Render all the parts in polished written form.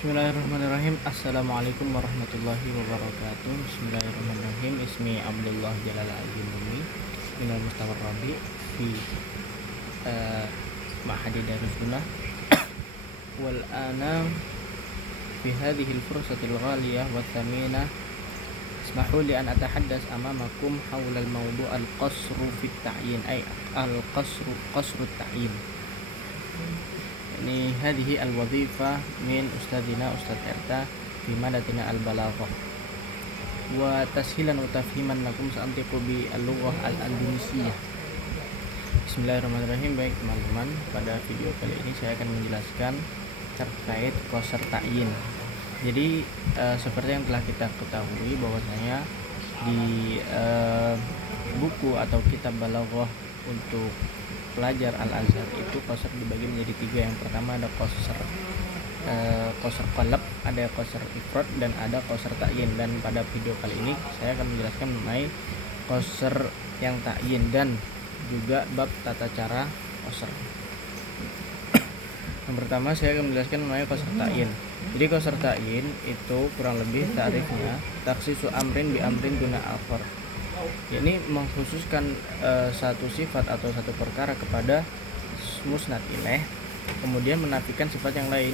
Bismillahirrahmanirrahim. Assalamualaikum warahmatullahi wabarakatuh. Bismillahirrahmanirrahim. Ismi Abdullah Jalal Al-Jilumi minal Mustawar Rabi fi Ma'hadi Darus Sunnah wal ana fi hadhihi al-fursatil ghaliyah wa thaminah ismahu li an atahaddas amamakum hawla al-mawdu' al-qasru fi at-ta'yin ay qasru at-ta'yin. Ini hadhihi al-wadhifah min ustadzina Ustadz Erta fi madatina al-balaghah wa tashilan wa tafhiman lakum sa'antiqu bi al-lughah al-andalusiyah. Bismillahirrahmanirrahim. Baik teman-teman, pada video kali ini saya akan menjelaskan terkait qasr ta'yin. Jadi seperti yang telah kita ketahui bahwasanya di buku atau kitab balaghah untuk pelajar Al-Azhar itu qasr dibagi menjadi tiga. Yang pertama ada qasr qalb, ada qasr ifrad, dan ada qasr ta'yin. Dan pada video kali ini saya akan menjelaskan mengenai qasr yang ta'yin dan juga bab tata cara qasr. Yang pertama saya akan menjelaskan mengenai qasr ta'yin. Jadi qasr ta'yin itu kurang lebih ta'rifnya takhsisu amrin bi amrin duna akhar. Ini mengkhususkan satu sifat atau satu perkara kepada musnad ilaih, kemudian menafikan sifat yang lain.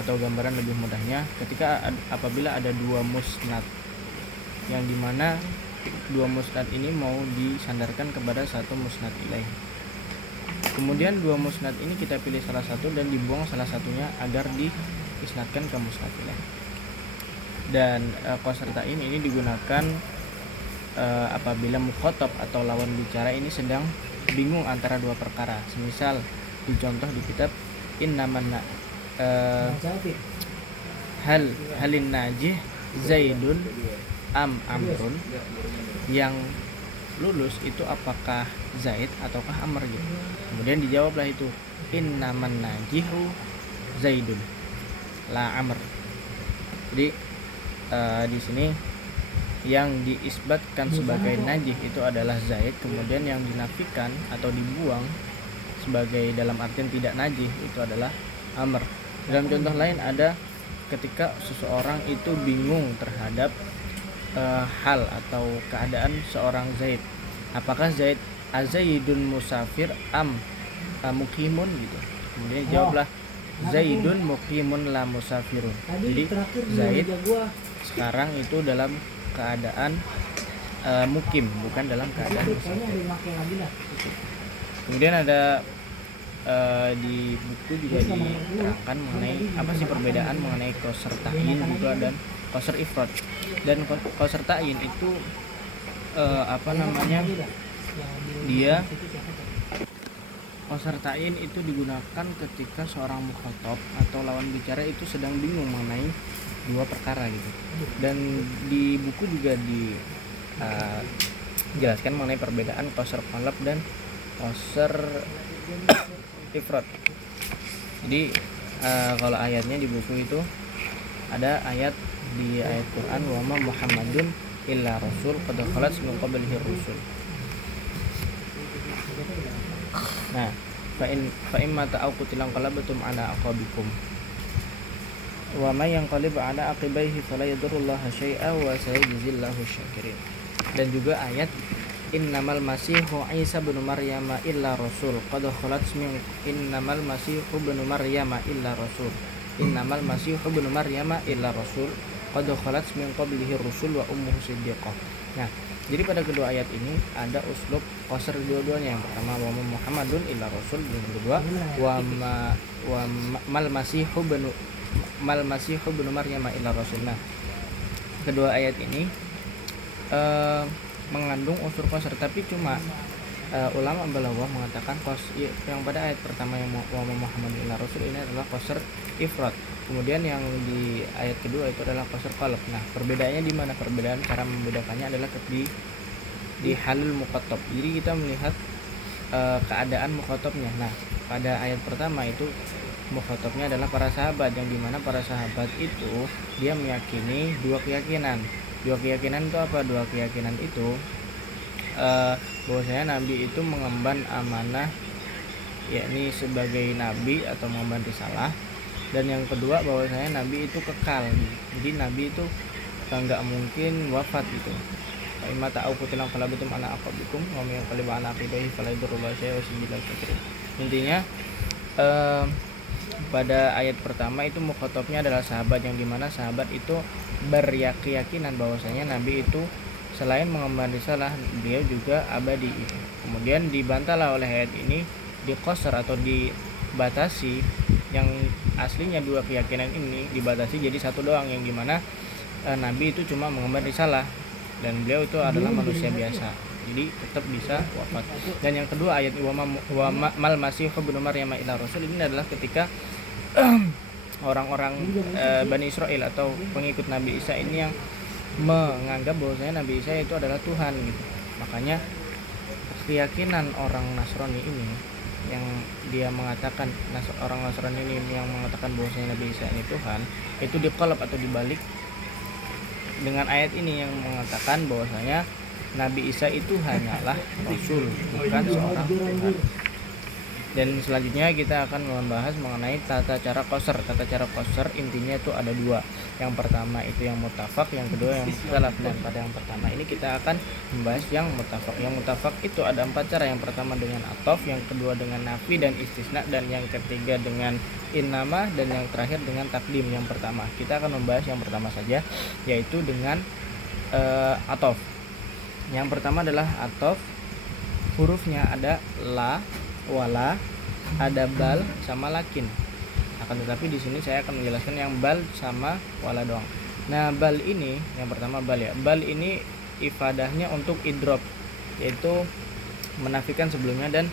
Atau gambaran lebih mudahnya, ketika apabila ada dua musnad yang dimana dua musnad ini mau disandarkan kepada satu musnad ilaih, kemudian dua musnad ini kita pilih salah satu dan dibuang salah satunya agar diisnadkan ke musnad ilaih. Dan qasr ta'yin ini digunakan apabila mukhatab atau lawan bicara ini sedang bingung antara dua perkara. Semisal dicontoh di kitab innaman halin najih zaidun am amrun, yang lulus itu apakah zaid ataukah amr gitu. Kemudian dijawablah itu innaman najihu zaidun la amr. Jadi di sini yang diisbatkan sebagai najih itu adalah zaid, kemudian yang dinafikan atau dibuang sebagai dalam artian tidak najih itu adalah amr. Dalam contoh lain ada ketika seseorang itu bingung terhadap hal atau keadaan seorang zaid, apakah zaid azaidun musafir am mukimun gitu. Kemudian jawablah zaidun mukimun la musafirun. Jadi zaid sekarang itu dalam keadaan mukim, bukan dalam keadaan musafir. Kemudian ada di buku juga diterangkan mengenai apa sih perbedaan mengenai qasr ta'yin juga dan qasr ifrad. Dan qasr ta'yin itu dia qasr ta'yin itu digunakan ketika seorang mukhatab atau lawan bicara itu sedang bingung mengenai dua perkara gitu. Dan di buku juga dijelaskan mengenai perbedaan qasr qalb dan qasr ifrad. Jadi kalau ayatnya di buku itu ada ayat di ayat Quran wa ma Muhammadun illa rasul qad khalat min qablihi rusul. Nah, fa in mata au qutilan qalabatum ala aqabikum wa may yanqalib ala aqibaihi fala yadurrullaha syai'a wa sayajzillahu syakirin. Dan juga ayat innamal masihu Isa bin Maryam illa rasul qad khalat min innamal masihu bin Maryam illa rasul innamal masihu bin Maryam illa rasul qad khalat min qablihi rusul wa ummuhu siddiqah. Nah, jadi pada kedua ayat ini ada uslub qasr dua-duanya. Yang pertama wa Muhammadun illa rasul, dan yang kedua mal masihu bin Maryam illa rasul. Nah, kedua ayat ini mengandung unsur qasr, tapi cuma ulama balaghah mengatakan yang pada ayat pertama yang wa Muhammadun illa rasul ini adalah qasr ifrad. Kemudian yang di ayat kedua itu adalah qasr qalb. Nah, perbedaannya di mana? Perbedaan cara membedakannya adalah di halul mukhatab. Jadi kita melihat keadaan mukhatabnya. Nah, pada ayat pertama itu mukhatabnya adalah para sahabat, yang dimana para sahabat itu dia meyakini dua keyakinan. Dua keyakinan itu apa? Dua keyakinan itu bahwasanya Nabi itu mengemban amanah, yakni sebagai Nabi atau mengemban risalah, Dan yang kedua bahwasanya Nabi itu kekal. Jadi Nabi itu nggak mungkin wafat gitu. Ima ta'au kutilang falabitum ana aqabikum wa min qalib ana aqidahi fala yadurullah syai'a wa sijilal kafirin. Intinya pada ayat pertama itu mukhatabnya adalah sahabat, yang dimana sahabat itu berkeyakinan bahwasanya Nabi itu selain mengemban risalah beliau juga abadi. Kemudian dibantahlah oleh ayat ini, diqasar atau dibatasi, yang aslinya dua keyakinan ini dibatasi jadi satu doang, yang dimana Nabi itu cuma mengemban risalah dan beliau itu adalah manusia biasa, jadi tetap bisa wafat. Dan yang kedua ayat wa mal masih ibnu maryam ila rasul, ini adalah ketika orang-orang Bani Israel atau pengikut Nabi Isa ini yang menganggap bahwasanya Nabi Isa itu adalah Tuhan gitu. Makanya keyakinan orang Nasrani ini yang dia mengatakan, orang Nasrani ini yang mengatakan bahwasanya Nabi Isa ini Tuhan, itu diqalab atau dibalik dengan ayat ini yang mengatakan bahwasanya Nabi Isa itu hanyalah rasul, bukan seorang Tuhan. Dan selanjutnya kita akan membahas mengenai tata cara qasar. Tata cara qasar intinya itu ada dua. Yang pertama itu yang mutafak, yang kedua yang mukhtalaf. Dan pada yang pertama ini kita akan membahas yang mutafak. Yang mutafak itu ada 4 cara. Yang pertama dengan atof, yang kedua dengan nafi dan istisna, dan yang ketiga dengan innama, dan yang terakhir dengan takdim. Yang pertama kita akan membahas yang pertama saja, yaitu dengan atof. Yang pertama adalah atof, hurufnya ada la, wala, ada bal sama lakin. Akan tetapi di sini saya akan menjelaskan yang bal sama wala doang. Nah, bal ini yang pertama bal ya. Bal ini ifadahnya untuk idrob, yaitu menafikan sebelumnya dan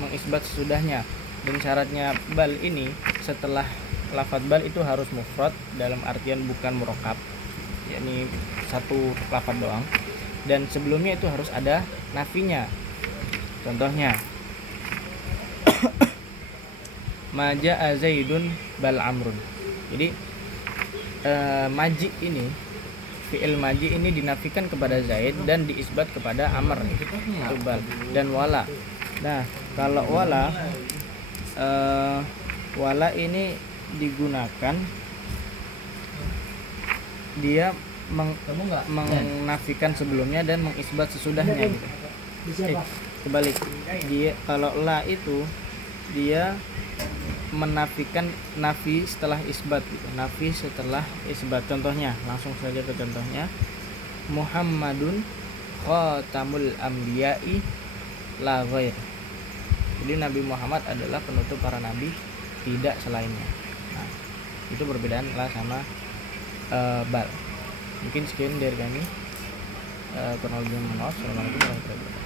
mengisbat sesudahnya. Dan syaratnya bal ini setelah lafadz bal itu harus mufrad dalam artian bukan murakkab, yakni satu lafadz doang. Dan sebelumnya itu harus ada nafinya. Contohnya Maja Zaidun bal amrun. Jadi maji ini, fi'il maji ini dinafikan kepada Zaid dan diisbat kepada Amr, itu bal. Dan wala. Nah, kalau wala ini digunakan dia menafikan sebelumnya dan mengisbat sesudahnya gitu. Kebalik. Dia kalau la itu dia menafikan nafi setelah isbat gitu. Nafi setelah isbat. Contohnya, langsung saja ke contohnya. Muhammadun khatamul anbiya'i la ghair. Jadi Nabi Muhammad adalah penutup para nabi, tidak selainnya. Nah, itu perbedaan la sama bal. Mungkin sekian dari kami. Kurang lebih mohon maaf. Assalamualaikum warahmatullahi wabarakatuh.